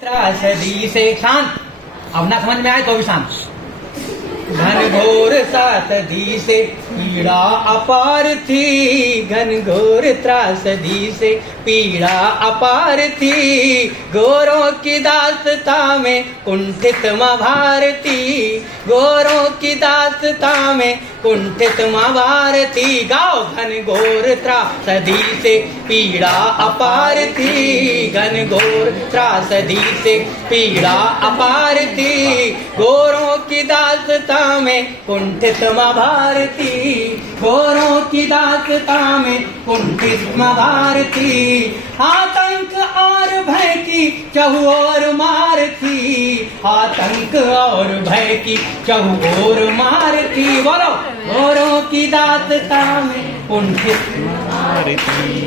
त्रासदी से शांत। अब ना समझ में आए तो भी शांत। घनघोर सातदी से पीड़ा अपार थी, घनघोर त्रासदी से पीड़ा अपार थी। गोरों की दास्ता में कुंठित माँ भारती, गोरों की दास्ता में कुंठित माँ भारती। गाओ घनघोर त्रासदी से पीड़ा अपार थी, घनघोर त्रासदी से पीड़ा अपार थी। गोरों की दास्ता में कुंठित माँ भारती, गोरों की दास्ता में कुंठित माँ भारती। आतंक और भय की चहुओर मार थी, आतंक और भय की चहुओर मार थी। बोलो गोरों की दास्ता में कुंठित माँ भारती,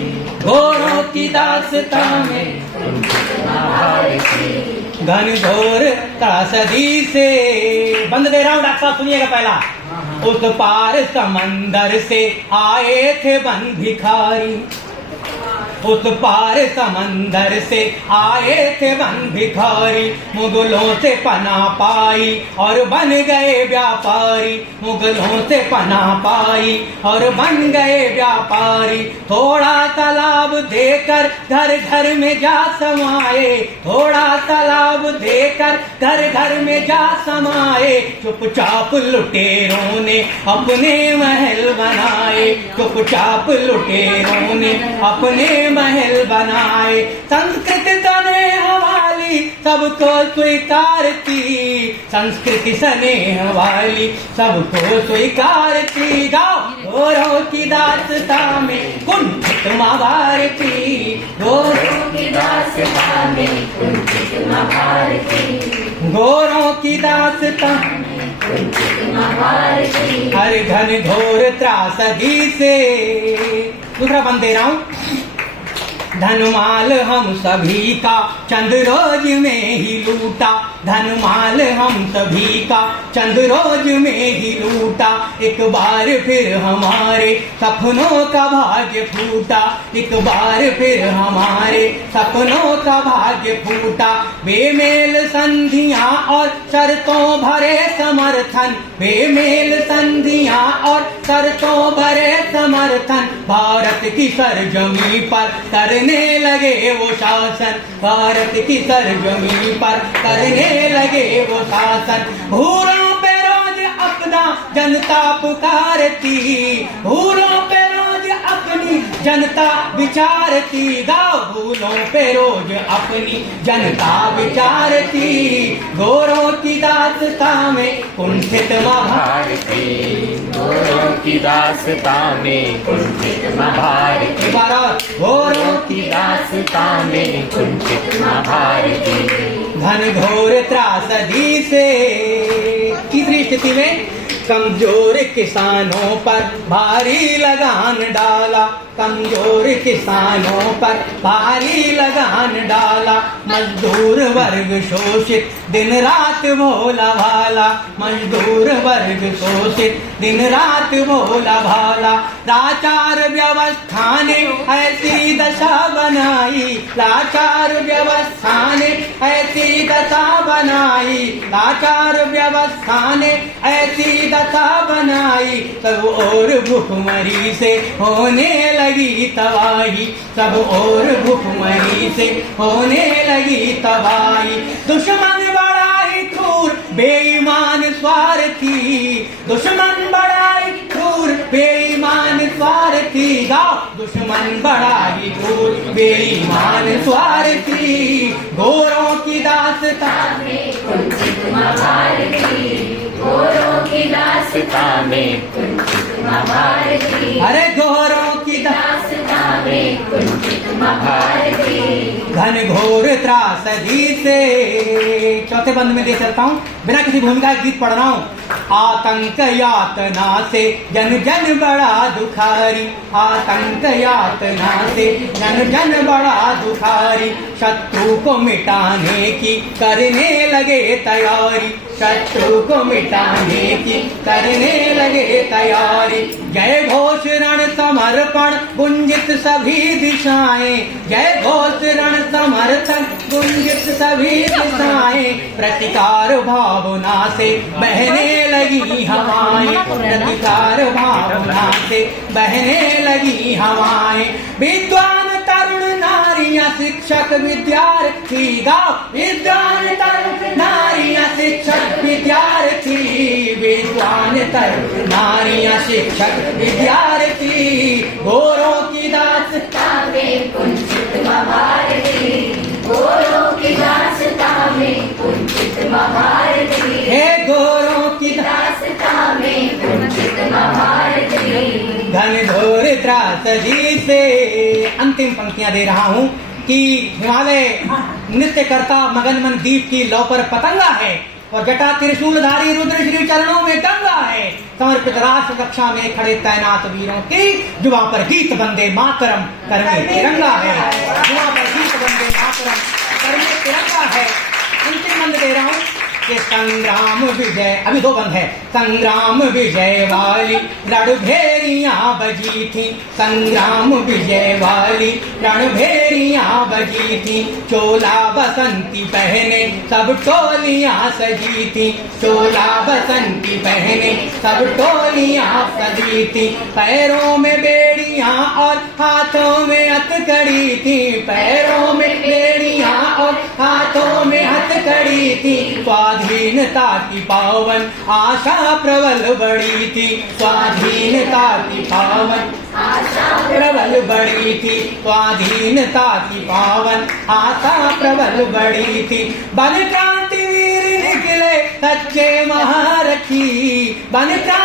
गोरों की दास्ता में कुंठित माँ भारती। घनघोर त्रासदी से। बंद दे रहा हूं डॉक्टर साहब, सुनिएगा पहला। उस पार समंदर से आए थे वन भिखारी, उस पार समंदर से आए थे वन भिखारी। मुगलों से पनाह पाई और बन गए व्यापारी, मुगलों से पनाह पाई और बन गए व्यापारी। थोड़ा तालाब देकर घर घर में जा समाये, थोड़ा तालाब देकर घर घर में जा समाये। चुपचाप लुटेरों ने अपने महल बनाए, चुपचाप लुटेरों ने अपने महल बनाए। संस्कृति स्नेह वाली सबको स्वीकारती, संस्कृति स्नेह वाली सबको स्वीकारती। गाओ गोरों की दास्ता में कुंठित माँ भारती, गोरों की दास्ता में कुंठित माँ भारती, गोरों की दास्ता में कुंठित माँ भारती। हर घनघोर त्रासदी से। दूसरा बंद दे रहा हूं। धनमाल हम सभी का चंद रोज में ही लूटा, धनमाल हम सभी का चंद रोज में ही लूटा। एक बार फिर हमारे सपनों का भाग्य फूटा, एक बार फिर हमारे सपनों का भाग्य फूटा। बेमेल संधियां और शर्तों भरे समर्थन, बेमेल संधियां और शर्तों भरे समर्थन। भारत की सरजमी पर करने लगे वो शासन, भारत की सरजमी पर करने लगे वो शासन। भूलों पे रोज अपना जनता पुकारती, भूलों पे रोज अपनी जनता विचारती। गाओ भूलों पे रोज अपनी जनता विचारती। गोरों की दास्ता में कुंठित माँ भारती, गोरों की दास्ता में कुंठित माँ भारती। गोरों की दास्ता में कुंठित माँ भारती। घनघोर त्रासदी से। तीसरी स्थिति में कमजोर किसानों पर भारी लगान डाला, कमजोर किसानों पर भारी लगान डाला। मजदूर वर्ग शोषित दिन रात भोला भाला, मजदूर वर्ग शोषित दिन रात भोला भाला। लाचार व्यवस्था ने ऐसी दशा बनाई, लाचार व्यवस्था ने ऐसी दशा बनाई, लाचार व्यवस्था ने ऐसी दशा बनाई। सब और भूखमरी से होने लगी तबाही, सब और भूखमरी से होने लगी तबाही। दुश्मन बड़ा ही क्रूर बेईमान स्वार्थी, दुश्मन बड़ा ही क्रूर बेईमान स्वार्थी। गाओ दुश्मन बड़ा ही क्रूर बेईमान स्वार्थी। गोरों की दास्ता में कुंठित माँ भारती, गोरों की दास्ता में कुंठित माँ भारती। अरे गोरों की दास्ता में कुंठित माँ भारती। घनघोर त्रासदी से। चौथे बंद में ले चलता हूँ, बिना किसी भूमिका गीत पढ़ रहा हूँ। आतंक यातना से जन जन बड़ा दुखारी, आतंक यातना से जन जन बड़ा दुखारी। शत्रु को मिटाने की करने लगे तैयारी, शत्रु को मिटाने की करने लगे तैयारी। जय घोष रण समर्पण गुंजित सभी दिशाएं, जय घोष रण समर्थन गुंजित सभी दिशाएं, प्रतिकार भावना से बहने लगी हवाएं, प्रतिकार भावना से बहने लगी हवाएं। विद्वान तरुण नारियां शिक्षक विद्यार्थी गाओ, विद्वान तरुण नारियां शिक्षक विद्यार्थी, विद्वान तरुण नारियां शिक्षक विद्यार्थी, गोरों की दास्तां में कुंचित महारथी, गोरों की दास्तां में कुंचित महारथी, हे गोरों की दास्तां में कुंचित महारथी। घनघोर त्रासदी से अंतिम पंक्तियां दे रहा हूं कि हिमालय नृत्य करता मगन मन दीप की लौ पर पतंगा है, और जटा त्रिशूलधारी रुद्र श्री चरणों में गंगा है। समर्पित राष्ट्र रक्षा में खड़े तैनात वीरों की जुबा पर गीत बंदे मातरम करने तिरंगा है, जुबा पर गीत बंदे मातरम करने तिरंगा है। अंतिम बंद दे रहा हूं कि संग्राम विजय, अभी दो बंद है। संग्राम विजय वाली रणभेरियां बजी थी, संग्राम विजय वाली रणभेरियां बजी थी, चोला बसंती पहने सब टोलियां सजी थी, चोला बसंती पहने सब टोलियां सजी थी, पैरों में बेड़ियां और हाथों में हथकड़ी थी, पैरों में बेड़ियां और हाथों में हथकड़ी थी, स्वाधीनता की पावन आशा प्रबल बड़ी थी, स्वाधीनता की पावन आशा प्रबल बड़ी थी, स्वाधीनता की पावन आशा प्रबल बड़ी थी। बन क्रांतिवीर निकले सच्चे महारथी, बन क्रांति